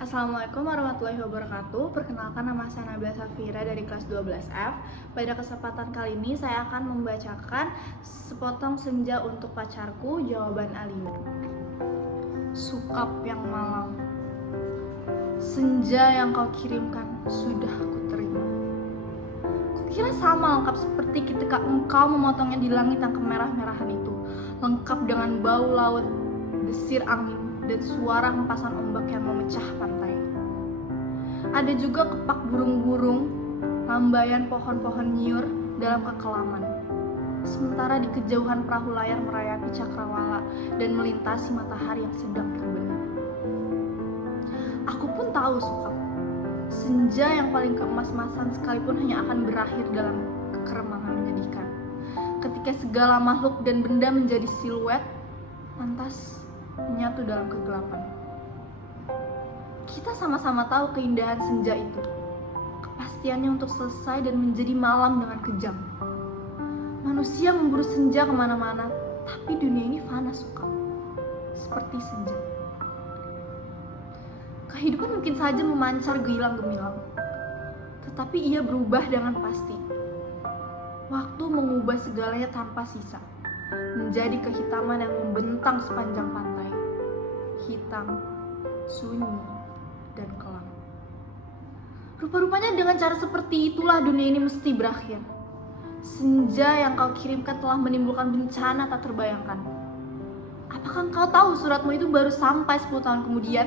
Assalamualaikum warahmatullahi wabarakatuh. Perkenalkan, nama saya Nabila Safira dari kelas 12F. Pada kesempatan kali ini saya akan membacakan Sepotong Senja untuk Pacarku, jawaban Alina. Sukap yang malam, senja yang kau kirimkan sudah kuterima. Kukira sama lengkap seperti ketika engkau memotongnya di langit yang kemerah-merahan itu, lengkap dengan bau laut, desir angin, dan suara hempasan ombak yang memecah pantai. Ada juga kepak burung-burung, lambaian pohon-pohon nyiur dalam kekelaman. Sementara di kejauhan perahu layar merayapi cakrawala dan melintasi matahari yang sedang terbenam. Aku pun tahu Sukap, senja yang paling keemas-emasan sekalipun hanya akan berakhir dalam kekeremangan menyedihkan. Ketika segala makhluk dan benda menjadi siluet, lantas menyatu dalam kegelapan. Kita sama-sama tahu keindahan senja itu, kepastiannya untuk selesai dan menjadi malam dengan kejam. Manusia memburu senja kemana-mana, tapi dunia ini fana Sukap, seperti senja. Kehidupan mungkin saja memancar gilang gemilang, tetapi ia berubah dengan pasti. Waktu mengubah segalanya tanpa sisa, menjadi kehitaman yang membentang sepanjang pantai, hitam, sunyi, dan kelam. Rupa-rupanya dengan cara seperti itulah dunia ini mesti berakhir. Senja yang kau kirimkan telah menimbulkan bencana tak terbayangkan. Apakah engkau tahu suratmu itu baru sampai 10 tahun kemudian?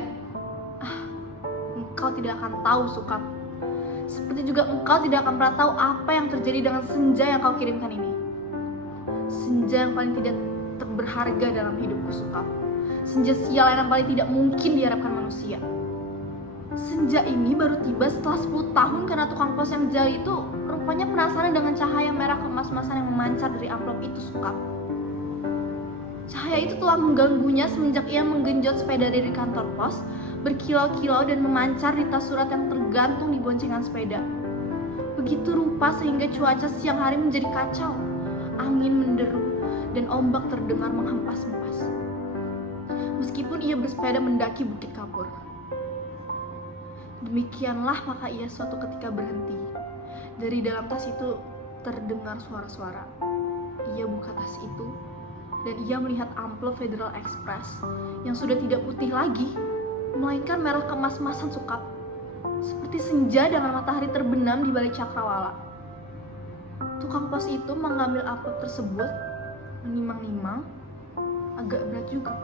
Engkau tidak akan tahu Sukap. Seperti juga engkau tidak akan pernah tahu apa yang terjadi dengan senja yang kau kirimkan ini. Senja yang paling tidak berharga dalam hidupku Sukap. Senja sial yang paling tidak mungkin diharapkan manusia. Senja ini baru tiba setelah 10 tahun karena tukang pos yang jahil itu rupanya penasaran dengan cahaya merah keemas-emasan yang memancar dari amplop itu Sukap. Cahaya itu telah mengganggunya semenjak ia menggenjot sepeda dari kantor pos, berkilau-kilau dan memancar di tas surat yang tergantung di boncengan sepeda. Begitu rupa sehingga cuaca siang hari menjadi kacau. Angin menderu dan ombak terdengar menghempas-hempas. Meskipun ia bersepeda mendaki Bukit Kapur. Demikianlah maka ia suatu ketika berhenti. Dari dalam tas itu terdengar suara-suara. Ia buka tas itu dan ia melihat amplop Federal Express yang sudah tidak putih lagi, melainkan merah keemas-emasan Sukap, seperti senja dengan matahari terbenam di balik cakrawala. Tukang pos itu mengambil amplop tersebut, menimang-nimang, agak berat juga.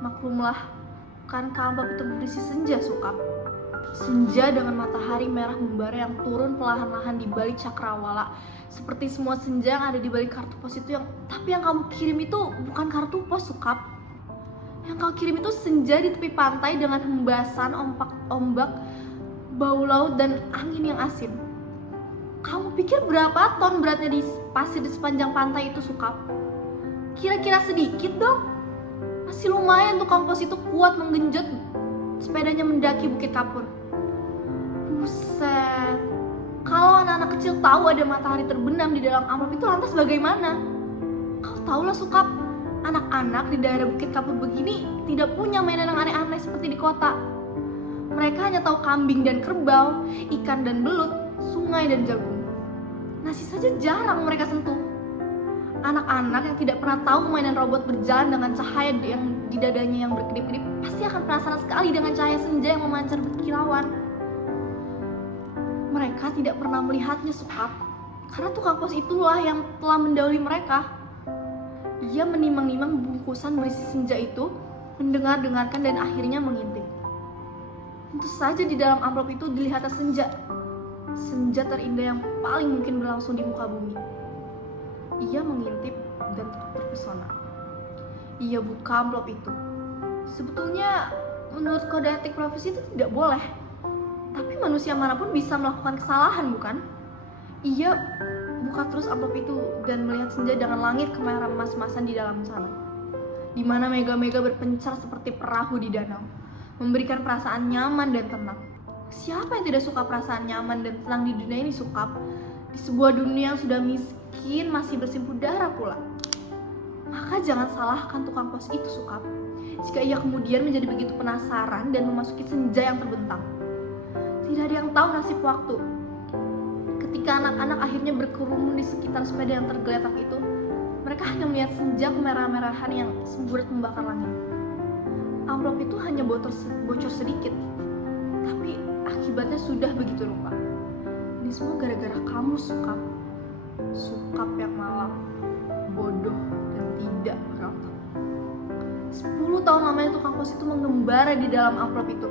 Maklumlah, kan amplop itu berisi senja Sukap. Senja dengan matahari merah membara yang turun perlahan-lahan di balik cakrawala, seperti semua senja yang ada di balik kartu pos itu tapi yang kamu kirim itu bukan kartu pos Sukap. Yang kau kirim itu senja di tepi pantai dengan hembasan ombak, bau laut dan angin yang asin. Kamu pikir berapa ton beratnya di pasir di sepanjang pantai itu Sukap? Kira-kira sedikit dong. Masih lumayan tukang pos itu kuat menggenjot sepedanya mendaki Bukit Kapur. Buset, kalau anak-anak kecil tahu ada matahari terbenam di dalam amplop itu lantas bagaimana? Kau tahulah Sukap, anak-anak di daerah Bukit Kapur begini tidak punya mainan yang aneh-aneh seperti di kota. Mereka hanya tahu kambing dan kerbau, ikan dan belut, sungai dan jagung. Nasi saja jarang mereka sentuh. Anak-anak yang tidak pernah tahu mainan robot berjalan dengan cahaya yang di dadanya yang berkedip-kedip pasti akan penasaran sekali dengan cahaya senja yang memancar berkilauan. Mereka tidak pernah melihatnya Sukap, karena tukang pos itulah yang telah mendahului mereka. Ia menimang-nimang bungkusan berisi senja itu, mendengar-dengarkan dan akhirnya mengintip. Tentu saja di dalam amplop itu dilihat senja terindah yang paling mungkin berlangsung di muka bumi. Ia mengintip dan terpesona. Ia buka amplop itu. Sebetulnya menurut kode etik profesi itu tidak boleh. Tapi manusia manapun bisa melakukan kesalahan, bukan? Ia buka terus amplop itu dan melihat senja dengan langit kemerah emas-emasan di dalam sana, di mana mega-mega berpencar seperti perahu di danau, memberikan perasaan nyaman dan tenang. Siapa yang tidak suka perasaan nyaman dan tenang di dunia ini Sukap? Di sebuah dunia yang sudah miskin masih bersimpul darah pula. Maka jangan salahkan tukang pos itu Sukap. Jika ia kemudian menjadi begitu penasaran dan memasuki senja yang terbentang. Tidak ada yang tahu nasib waktu. Ketika anak-anak akhirnya berkerumun di sekitar sepeda yang tergeletak itu, mereka hanya melihat senja kemerah-merahan yang semburat membakar langit. Amplop itu hanya bocor sedikit, tapi akibatnya sudah begitu rupa. Ini semua gara-gara kamu, Sukap. Sukap yang malang, bodoh, dan tidak berotak. 10 tahun lamanya tukang pos itu mengembara di dalam amplop itu.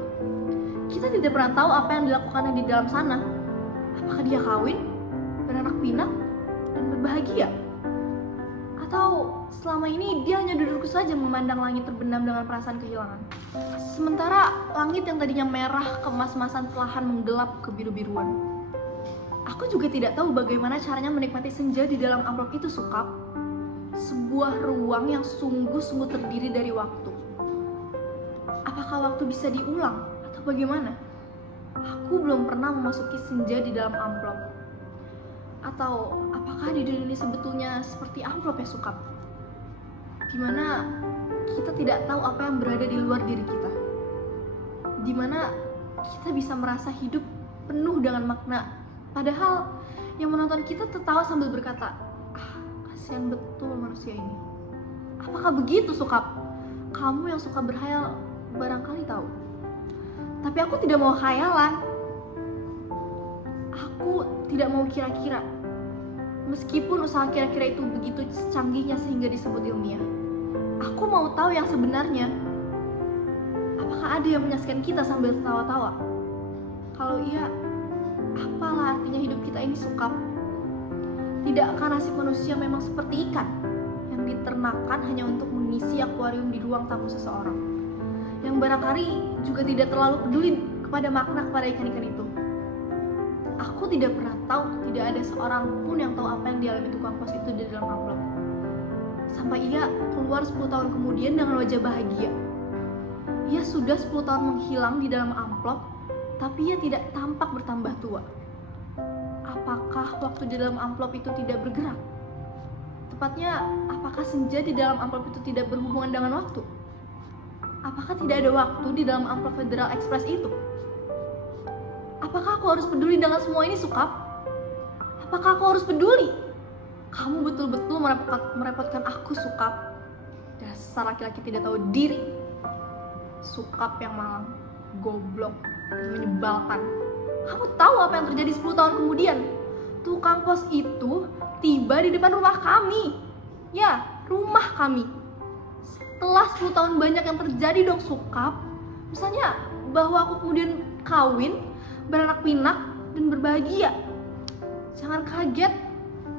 Kita tidak pernah tahu apa yang dilakukannya di dalam sana. Apakah dia kawin, beranak pinak, dan berbahagia? Atau selama ini dia hanya duduk saja memandang langit terbenam dengan perasaan kehilangan. Sementara langit yang tadinya merah kemas-masan perlahan menggelap ke biru-biruan. Aku juga tidak tahu bagaimana caranya menikmati senja di dalam amplop itu, Sukap. Sebuah ruang yang sungguh-sungguh terdiri dari waktu. Apakah waktu bisa diulang atau bagaimana? Aku belum pernah memasuki senja di dalam amplop. Atau apakah di dunia ini sebetulnya seperti amplop ya, Sukap? Dimana kita tidak tahu apa yang berada di luar diri kita. Dimana kita bisa merasa hidup penuh dengan makna. Padahal yang menonton kita tertawa sambil berkata, kasihan betul manusia ini. Apakah begitu, Sukap? Kamu yang suka berhayal barangkali tahu. Tapi aku tidak mau khayalan. Aku tidak mau kira-kira. Meskipun usaha kira-kira itu begitu canggihnya sehingga disebut ilmiah. Aku mau tahu yang sebenarnya. Apakah ada yang menyaksikan kita sambil tertawa-tawa? Kalau iya, apalah artinya hidup kita ini, Sukap? Tidakkah nasib manusia memang seperti ikan yang diternakan hanya untuk mengisi akuarium di ruang tamu seseorang, yang barangkali juga tidak terlalu peduli kepada makna kepada ikan-ikan itu? Aku tidak pernah tahu, tidak ada seorang pun yang tahu apa yang dialami tukang pos itu di dalam amplop. Sampai ia keluar 10 tahun kemudian dengan wajah bahagia. Ia sudah 10 tahun menghilang di dalam amplop, tapi ia tidak tampak bertambah tua. Apakah waktu di dalam amplop itu tidak bergerak? Tepatnya, apakah senja di dalam amplop itu tidak berhubungan dengan waktu? Apakah tidak ada waktu di dalam amplop Federal Express itu? Apakah aku harus peduli dengan semua ini, Sukap? Apakah aku harus peduli? Kamu betul-betul merepotkan aku, Sukap. Dasar laki-laki tidak tahu diri. Sukap yang malang, goblok, dan menyebalkan. Kamu tahu apa yang terjadi 10 tahun kemudian? Tukang pos itu tiba di depan rumah kami. Ya, rumah kami. Setelah 10 tahun banyak yang terjadi dong, Sukap. Misalnya bahwa aku kemudian kawin, beranak pinak, dan berbahagia. Jangan kaget,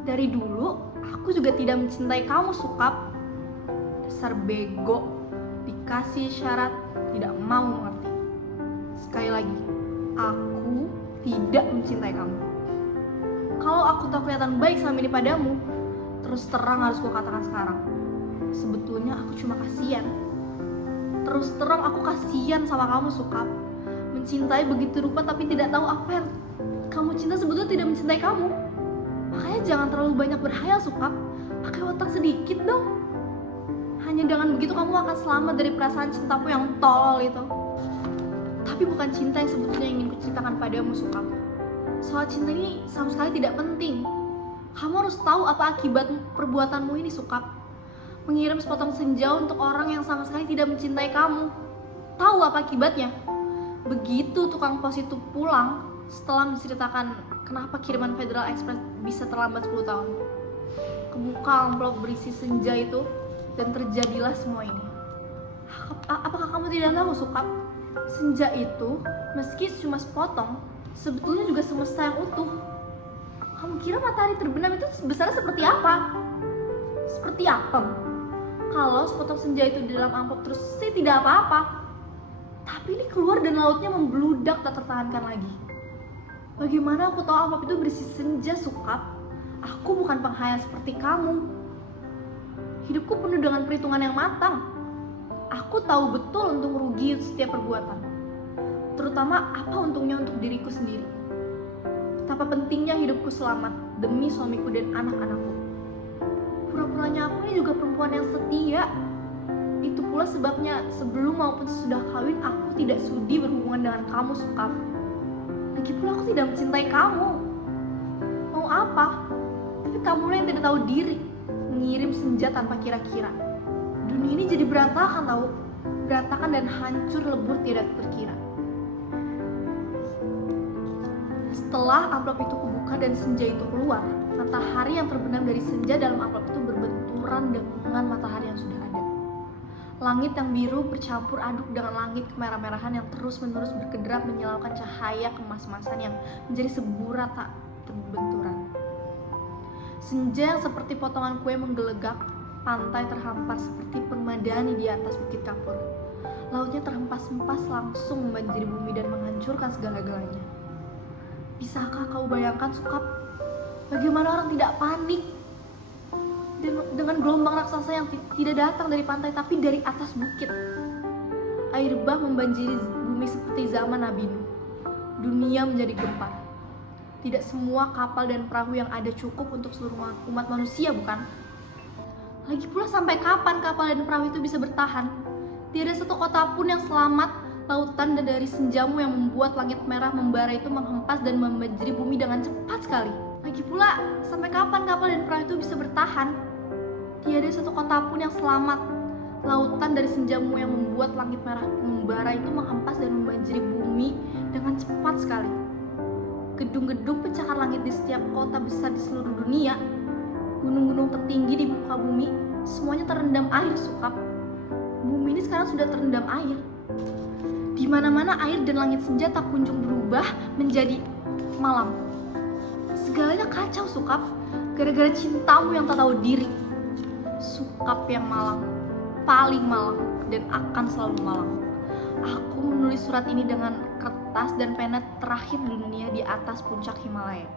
dari dulu aku juga tidak mencintai kamu, Sukap. Dasar bego, dikasih syarat tidak mau mengerti. Sekali lagi, aku tidak mencintai kamu. Kalau aku tak kelihatan baik selama ini padamu, terus terang harus kukatakan sekarang, sebetulnya aku cuma kasihan. Terus terang aku kasihan sama kamu, Sukap. Mencintai begitu rupa tapi tidak tahu apa yang kamu cinta sebetulnya tidak mencintai kamu. Makanya jangan terlalu banyak berhayal, Sukap. Pakai otak sedikit dong. Hanya dengan begitu kamu akan selamat dari perasaan cintaku yang tolol itu. Tapi bukan cinta yang sebetulnya ingin kuceritakan padamu, Sukap. Soal cinta ini sama sekali tidak penting. Kamu harus tahu apa akibat perbuatanmu ini, Sukap. Mengirim sepotong senja untuk orang yang sama sekali tidak mencintai kamu. Tahu apa akibatnya? Begitu tukang pos itu pulang setelah menceritakan kenapa kiriman Federal Express bisa terlambat 10 tahun. Kebuka amplop berisi senja itu dan terjadilah semua ini. Apakah kamu tidak tahu, Sukap? Senja itu meski cuma sepotong, sebetulnya juga semesta yang utuh. Kamu kira matahari terbenam itu besarnya seperti apa? Seperti apem. Kalau sepotong senja itu di dalam amplop terus sih tidak apa-apa. Tapi ini keluar dan lautnya membludak tak tertahankan lagi. Bagaimana aku tahu amplop itu berisi senja, Sukap? Aku bukan penghayal seperti kamu. Hidupku penuh dengan perhitungan yang matang. Aku tahu betul untung rugi setiap perbuatan. Terutama apa untungnya untuk diriku sendiri. Betapa pentingnya hidupku selamat demi suamiku dan anak-anakku. Pura-puranya aku ini juga perempuan yang setia. Itu pula sebabnya sebelum maupun sesudah kawin aku tidak sudi berhubungan dengan kamu, Sukap. Lagi pula aku tidak mencintai kamu. Mau apa? Tapi kamulah yang tidak tahu diri, mengirim senja tanpa kira-kira. Dunia ini jadi berantakan tahu, berantakan dan hancur lebur tidak terkira. Setelah amplop itu kubuka dan senja itu keluar, matahari yang terbenam dari senja dalam amplop itu berbenturan dengan matahari yang sudah ada. Langit yang biru bercampur aduk dengan langit kemerah-merahan yang terus-menerus berkedap menyilaukan cahaya kemas-masan yang menjadi seburat tak terbenturan. Senja yang seperti potongan kue menggelegak, pantai terhampar seperti permadani di atas bukit kapur. Lautnya terhempas-hempas langsung membanjiri bumi dan menghancurkan segala-galanya. Bisakah kau bayangkan, Sukap, bagaimana orang tidak panik dengan gelombang raksasa yang tidak datang dari pantai tapi dari atas bukit? Air bah membanjiri bumi seperti zaman Nabi Nuh. Dunia menjadi gempar. Tidak semua kapal dan perahu yang ada cukup untuk seluruh umat manusia, bukan? Lagi pula sampai kapan kapal dan perahu itu bisa bertahan? Tiada satu kota pun yang selamat. Lautan dan dari senjamu yang membuat langit merah membara itu menghempas dan membanjiri bumi dengan cepat sekali. Lagi pula, sampai kapan kapal dan perahu itu bisa bertahan? Tiada satu kota pun yang selamat. Lautan dari senjamu yang membuat langit merah membara itu menghempas dan membanjiri bumi dengan cepat sekali. Gedung-gedung pencakar langit di setiap kota besar di seluruh dunia, gunung-gunung tertinggi di muka bumi, semuanya terendam air, Sukap. Bumi ini sekarang sudah terendam air. Di mana-mana air dan langit senja tak kunjung berubah menjadi malam. Segalanya kacau, Sukap, gara-gara cintamu yang tak tahu diri. Sukap yang malang, paling malang, dan akan selalu malang. Aku menulis surat ini dengan kertas dan pena terakhir di dunia di atas puncak Himalaya.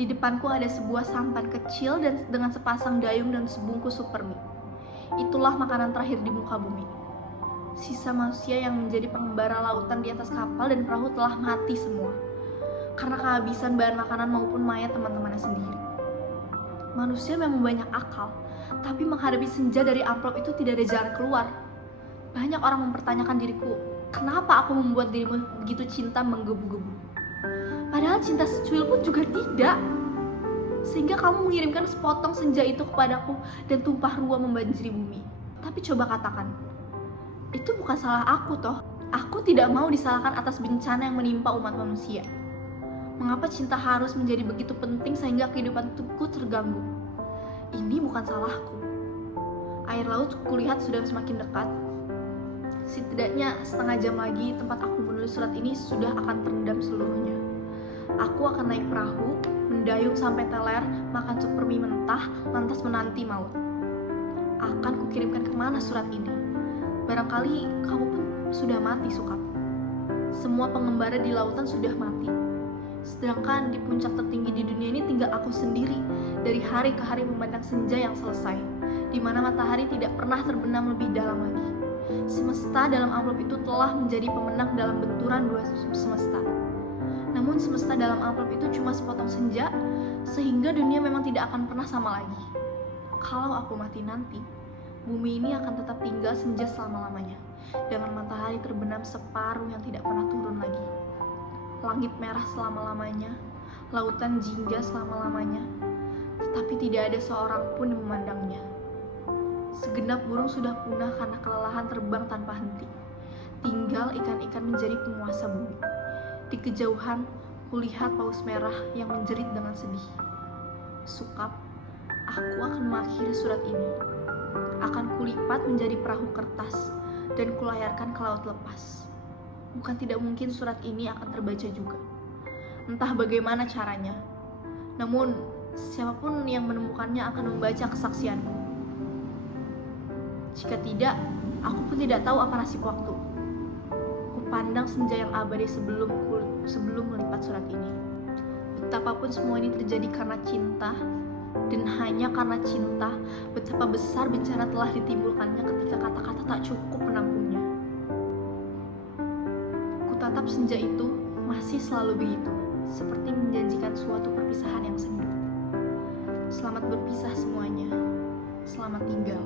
Di depanku ada sebuah sampan kecil dan dengan sepasang dayung dan sebungkus super mie. Itulah makanan terakhir di muka bumi. Sisa manusia yang menjadi pengembara lautan di atas kapal dan perahu telah mati semua karena kehabisan bahan makanan maupun mayat teman-temannya sendiri. Manusia memang banyak akal, tapi menghadapi senja dari amplop itu tidak ada jalan keluar. Banyak orang mempertanyakan diriku, kenapa aku membuat dirimu begitu cinta menggebu-gebu? Padahal cinta secuil pun juga tidak. Sehingga kamu mengirimkan sepotong senja itu kepadaku dan tumpah ruah membanjiri bumi. Tapi coba katakan, itu bukan salah aku toh. Aku tidak mau disalahkan atas bencana yang menimpa umat manusia. Mengapa cinta harus menjadi begitu penting sehingga kehidupanku terganggu? Ini bukan salahku. Air laut kulihat sudah semakin dekat. Setidaknya setengah jam lagi tempat aku menulis surat ini sudah akan terendam seluruhnya. Aku akan naik perahu, mendayung sampai teler, makan super mie mentah, lantas menanti maut. Akan kukirimkan kemana surat ini? Barangkali kamu pun sudah mati, Sukap. Semua pengembara di lautan sudah mati. Sedangkan di puncak tertinggi di dunia ini tinggal aku sendiri, dari hari ke hari memandang senja yang selesai, di mana matahari tidak pernah terbenam lebih dalam lagi. Semesta dalam amplop itu telah menjadi pemenang dalam benturan dua semesta. Namun semesta dalam amplop itu cuma sepotong senja, sehingga dunia memang tidak akan pernah sama lagi. Kalau aku mati nanti, bumi ini akan tetap tinggal senja selama-lamanya, dengan matahari terbenam separuh yang tidak pernah turun lagi. Langit merah selama-lamanya, lautan jingga selama-lamanya, tetapi tidak ada seorang pun yang memandangnya. Segenap burung sudah punah karena kelelahan terbang tanpa henti. Tinggal ikan-ikan menjadi penguasa bumi. Di kejauhan, kulihat paus merah yang menjerit dengan sedih. Sukap, aku akan mengakhiri surat ini. Akan kulipat menjadi perahu kertas dan kulayarkan ke laut lepas. Bukan tidak mungkin surat ini akan terbaca juga. Entah bagaimana caranya. Namun, siapapun yang menemukannya akan membaca kesaksianku. Jika tidak, aku pun tidak tahu apa nasib waktu. Kupandang senja yang abadi sebelum melipat surat ini. Betapapun semua ini terjadi karena cinta, dan hanya karena cinta, betapa besar bencana telah ditimbulkannya ketika kata-kata tak cukup menampungnya. Kutatap senja itu masih selalu begitu, seperti menjanjikan suatu perpisahan yang sendu. Selamat berpisah semuanya. Selamat tinggal.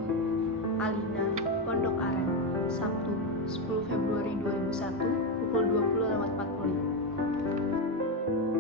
Alina Pondok Aren, Sabtu 10 Februari 2001